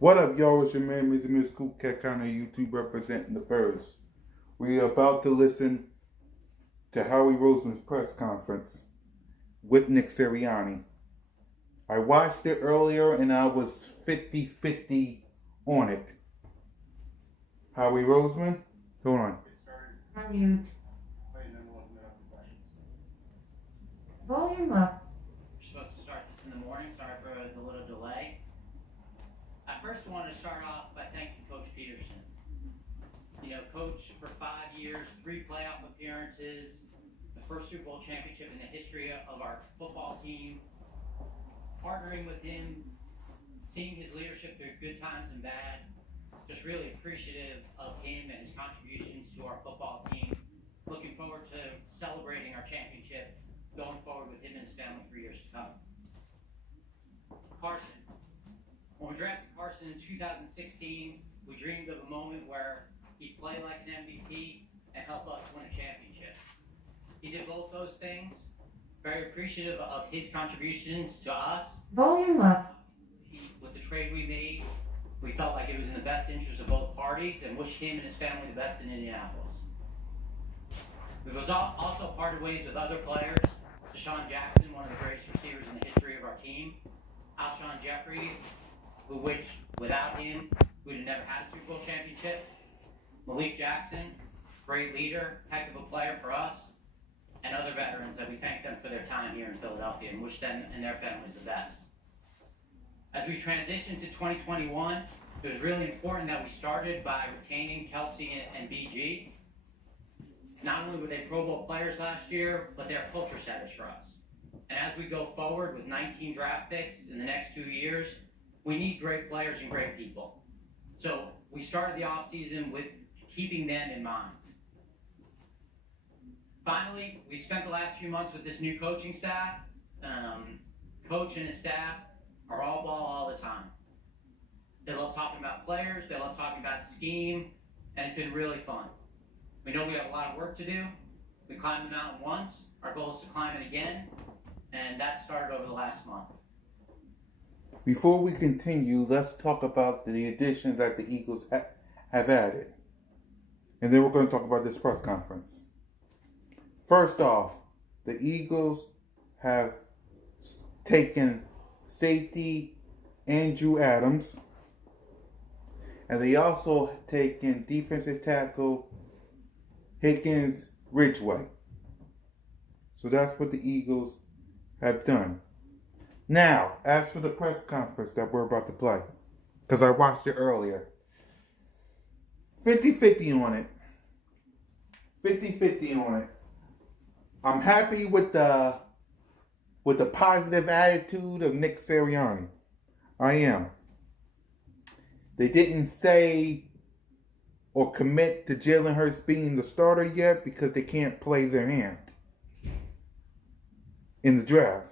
What up, y'all? It's your man, Mr. Miss Coop Cat County YouTube representing the Birds. We are about to listen to Howie Roseman's press conference with Nick Sirianni. I watched it earlier and I was 50-50 on it. Howie Roseman? Hold on. Unmute. Volume up. We're supposed to start this in the morning. Sorry for the little delay. I first want to start off by thanking Coach Peterson. You know, Coach for 5 years, 3 playoff appearances, the first Super Bowl championship in the history of our football team. Partnering with him, seeing his leadership through good times and bad, just really appreciative of him and his contributions to our football team. Looking forward to celebrating our championship going forward with him and his family for years to come. Carson. When we drafted Carson in 2016, we dreamed of a moment where he'd play like an MVP and help us win a championship. He did both those things. Very appreciative of his contributions to us. Volume up. With the trade we made, we felt like it was in the best interest of both parties and wished him and his family the best in Indianapolis. We was also parted ways with other players. Deshaun Jackson, one of the greatest receivers in the history of our team. Alshon Jeffrey, which without him, we'd have never had a Super Bowl championship. Malik Jackson, great leader, heck of a player for us, and other veterans that we thank them for their time here in Philadelphia and wish them and their families the best. As we transition to 2021, it was really important that we started by retaining Kelsey and BG. Not only were they Pro Bowl players last year, but they're culture setters for us. And as we go forward with 19 draft picks in the next 2 years, we need great players and great people. So we started the offseason with keeping them in mind. Finally, we spent the last few months with this new coaching staff. Coach and his staff are all ball all the time. They love talking about players, they love talking about the scheme, and it's been really fun. We know we have a lot of work to do. We climbed the mountain once. Our goal is to climb it again, and that started over the last month. Before we continue, let's talk about the additions that the Eagles have added. And then we're going to talk about this press conference. First off, the Eagles have taken safety Andrew Adams, and they also taken defensive tackle Higgins Ridgeway. So that's what the Eagles have done. Now, as for the press conference that we're about to play, because I watched it earlier, 50-50 on it. 50-50 on it. I'm happy with the positive attitude of Nick Sirianni. I am. They didn't say or commit to Jalen Hurts being the starter yet because they can't play their hand in the draft.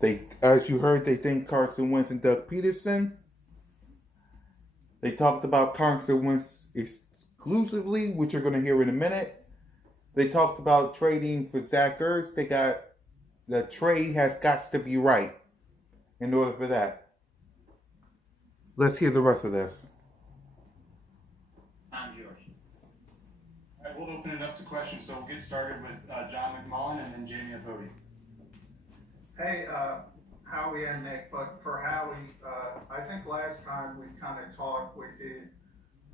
They, as you heard, they think Carson Wentz and Doug Peterson. They talked about Carson Wentz exclusively, which you're going to hear in a minute. They talked about trading for Zach Ertz. The trade has got to be right in order for that. Let's hear the rest of this. Time's yours. All right, we'll open it up to questions. So we'll get started with John McMullen and then Jamie Apodi. Hey, Howie and Nick, but for Howie, I think last time we kind of talked with you,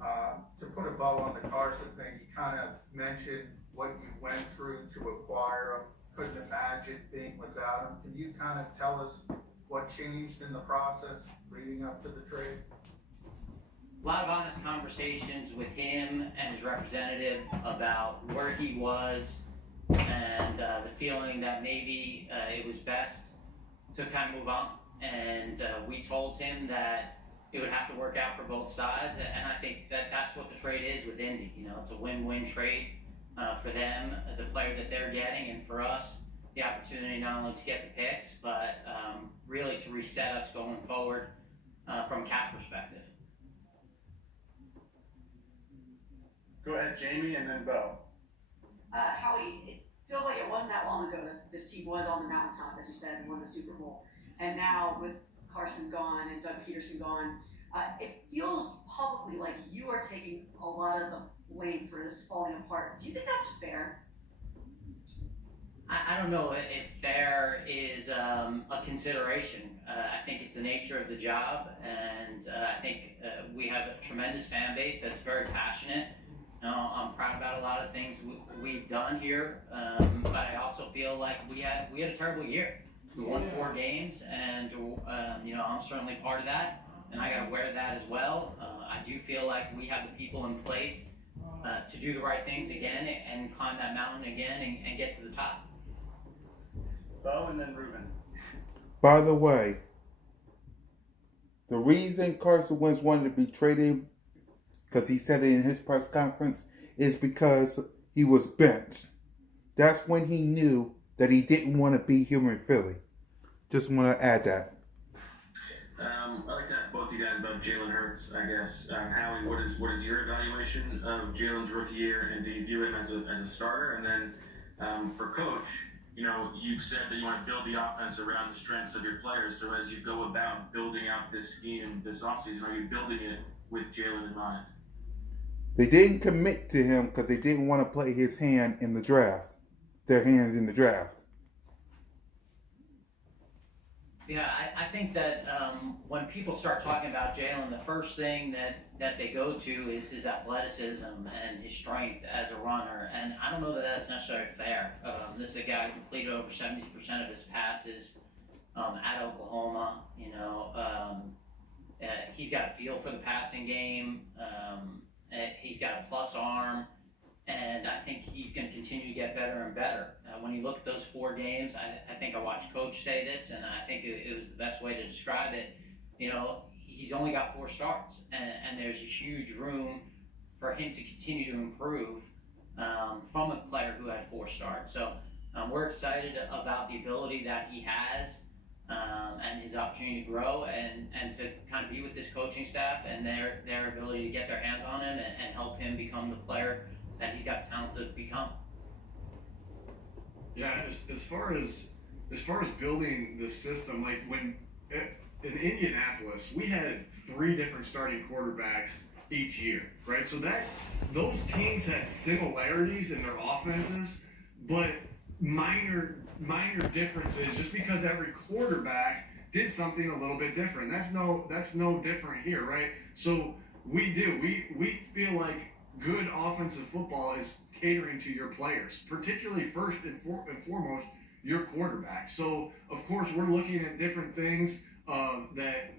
to put a bow on the Carson thing, you kind of mentioned what you went through to acquire him, couldn't imagine being without him. Can you kind of tell us what changed in the process leading up to the trade? A lot of honest conversations with him and his representative about where he was and the feeling that maybe it was best to kind of move on. And we told him that it would have to work out for both sides. And I think that that's what the trade is with Indy. You know, it's a win-win trade for them, the player that they're getting, and for us, the opportunity not only to get the picks, but really to reset us going forward from a cap perspective. Go ahead, Jamie, and then Bo. Howie, it feels like it wasn't that long ago that this team was on the mountaintop, as you said, and won the Super Bowl. And now with Carson gone and Doug Peterson gone, it feels publicly like you are taking a lot of the blame for this falling apart. Do you think that's fair? I don't know if fair is a consideration. I think it's the nature of the job, and I think we have a tremendous fan base that's very passionate. I'm proud about a lot of things we've done here, but I also feel like we had a terrible year. We won 4 games, and I'm certainly part of that, and I got to wear that as well. I do feel like we have the people in place to do the right things again and climb that mountain again and get to the top. Bo and then Ruben. By the way, the reason Carson Wentz wanted to be traded, because he said it in his press conference, is because he was benched. That's when he knew that he didn't want to be here in Philly. Just want to add that. I'd like to ask both of you guys about Jalen Hurts, I guess. Howie, what is your evaluation of Jalen's rookie year, and do you view him as a starter? And then for Coach, you've said that you want to build the offense around the strengths of your players. So as you go about building out this scheme this offseason, are you building it with Jalen in mind? They didn't commit to him because they didn't want to play his hand in the draft. Their hands in the draft. Yeah, I think that when people start talking about Jalen, the first thing that they go to is his athleticism and his strength as a runner, and I don't know that that's necessarily fair. This is a guy who completed over 70% of his passes at Oklahoma. He's got a feel for the passing game. He's got a plus arm. And I think he's going to continue to get better and better. When you look at those 4 games, I think I watched Coach say this, and I think it was the best way to describe it. He's only got 4 starts, and there's a huge room for him to continue to improve from a player who had 4 starts. So we're excited about the ability that he has and his opportunity to grow and to kind of be with this coaching staff and their ability to get their hands on him and help him become the player that he's got talent to become. Yeah, as far as building the system, like when in Indianapolis, we had 3 different starting quarterbacks each year, right? So that those teams had similarities in their offenses, but minor differences just because every quarterback did something a little bit different. That's no different here, right? So we feel like good offensive football is catering to your players, particularly first and foremost your quarterback. So of course we're looking at different things that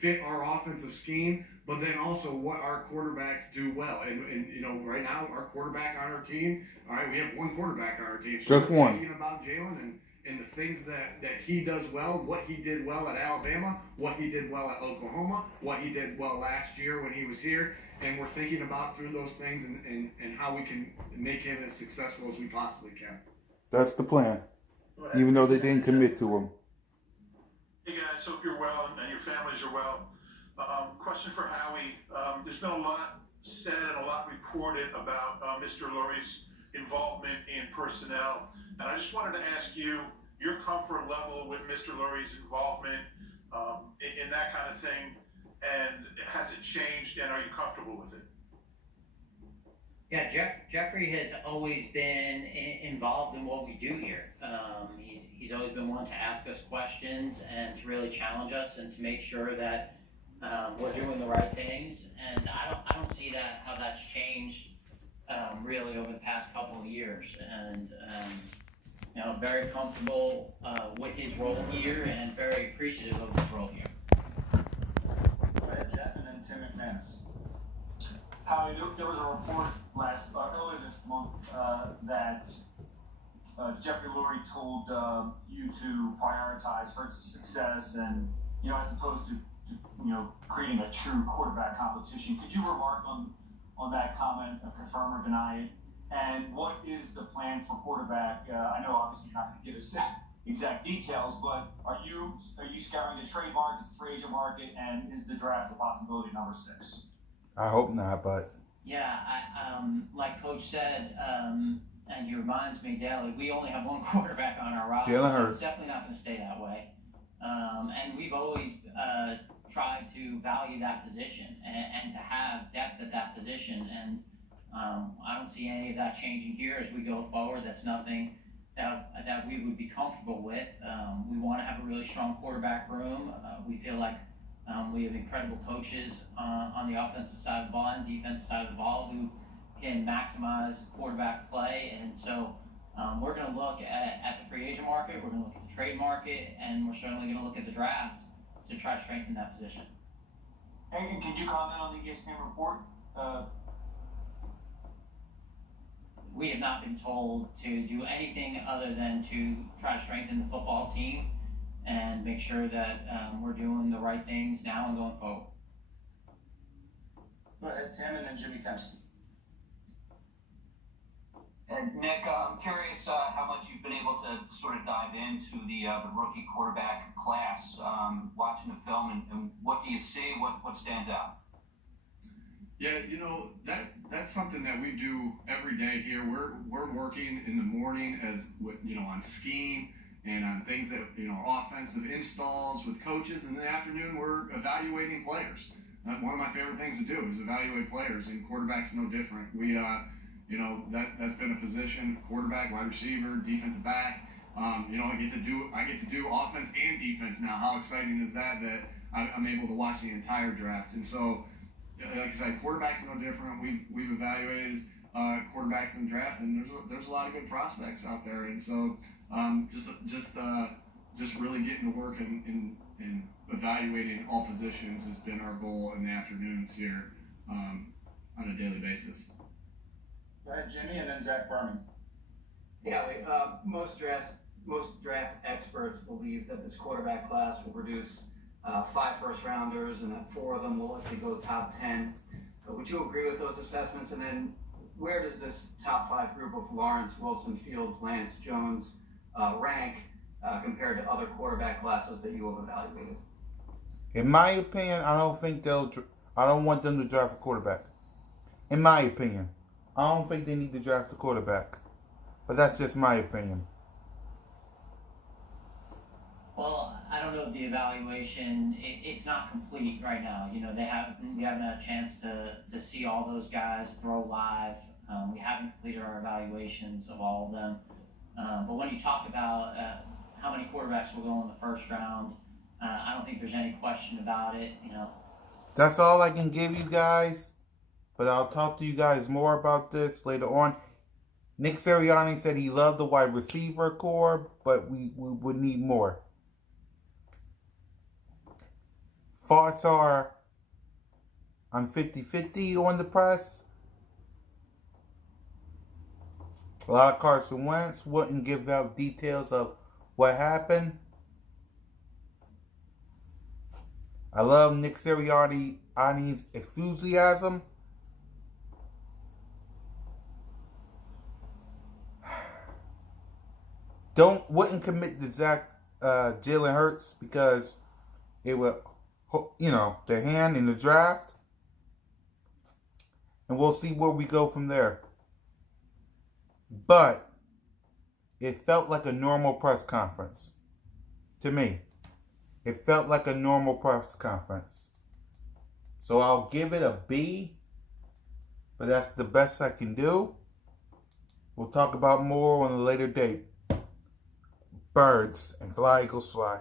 fit our offensive scheme, but then also what our quarterbacks do well. And right now our quarterback on our team, all right, we have 1 quarterback on our team. So Just one. Thinking about Jalen and the things that he does well, what he did well at Alabama, what he did well at Oklahoma, what he did well last year when he was here. And we're thinking about through those things and how we can make him as successful as we possibly can. That's the plan. Even though they didn't commit to him. Hey guys, hope you're well and your families are well. Question for Howie. There's been a lot said and a lot reported about Mr. Lurie's involvement in personnel. And I just wanted to ask you your comfort level with Mr. Lurie's involvement in that kind of thing. And has it changed, and are you comfortable with it? Yeah, Jeffrey has always been involved in what we do here. He's always been one to ask us questions and to really challenge us and to make sure that we're doing the right things. And I don't see how that's changed really over the past couple of years. And very comfortable with his role here and very appreciative of his role here. Jeff, and then Tim McManus. Howie, there was a report earlier this month that Jeffrey Lurie told you to prioritize Hurts' success and, as opposed to creating a true quarterback competition. Could you remark on that comment, confirm or deny it? And what is the plan for quarterback? I know obviously you're not going to give us exact details, but are you scouring the trade market, the free agent market, and is the draft a possibility number 6? I hope not, but yeah, like Coach said, and he reminds me daily, we only have 1 quarterback on our roster. Jalen So Hurts. it's definitely not going to stay that way. And we've always tried to value that position and to have depth at that position. And I don't see any of that changing here as we go forward. That's nothing that we would be comfortable with. We want to have a really strong quarterback room. We feel like we have incredible coaches on the offensive side of the ball and defensive side of the ball who can maximize quarterback play. And so we're going to look at the free agent market, we're going to look at the trade market, and we're certainly going to look at the draft to try to strengthen that position. And can you comment on the ESPN report? We have not been told to do anything other than to try to strengthen the football team and make sure that we're doing the right things now and going forward. Go ahead, Tim, and then Jimmy Kempson. And Nick, I'm curious how much you've been able to sort of dive into the rookie quarterback class, watching the film, and what do you see? What stands out? Yeah, that's something that we do every day here. We're working in the morning on scheme and on things that offensive installs with coaches. In the afternoon, we're evaluating players. One of my favorite things to do is evaluate players, and quarterback's no different. We that's been a position: quarterback, wide receiver, defensive back. I get to do offense and defense now. How exciting is that? That I'm able to watch the entire draft. And so, like I said, quarterback's no different. We've evaluated quarterbacks in the draft, and there's a lot of good prospects out there. And so, just really getting to work and evaluating all positions has been our goal in the afternoons here on a daily basis. Go ahead, Jimmy, and then Zach Berman. Yeah, most draft experts believe that this quarterback class will produce 5 first-rounders and that 4 of them will likely go top 10. Would you agree with those assessments? And then where does this top 5 group of Lawrence, Wilson, Fields, Lance, Jones rank compared to other quarterback classes that you have evaluated? In my opinion, I don't want them to draft a quarterback. In my opinion, I don't think they need to draft a quarterback. But that's just my opinion. Well, I don't know if the evaluation, it's not complete right now. We haven't had a chance to see all those guys throw live. We haven't completed our evaluations of all of them. But when you talk about how many quarterbacks will go in the first round, I don't think there's any question about it. That's all I can give you guys. But I'll talk to you guys more about this later on. Nick Sirianni said he loved the wide receiver core, but we would need more. Thoughts are, I'm 50-50 on the press. A lot of Carson Wentz wouldn't give out details of what happened. I love Nick Sirianni's enthusiasm. Wouldn't commit to Jalen Hurts because it would, their hand in the draft. And we'll see where we go from there. But it felt like a normal press conference. To me. It felt like a normal press conference. So I'll give it a B. But that's the best I can do. We'll talk about more on a later date. Birds and fly, Eagles fly.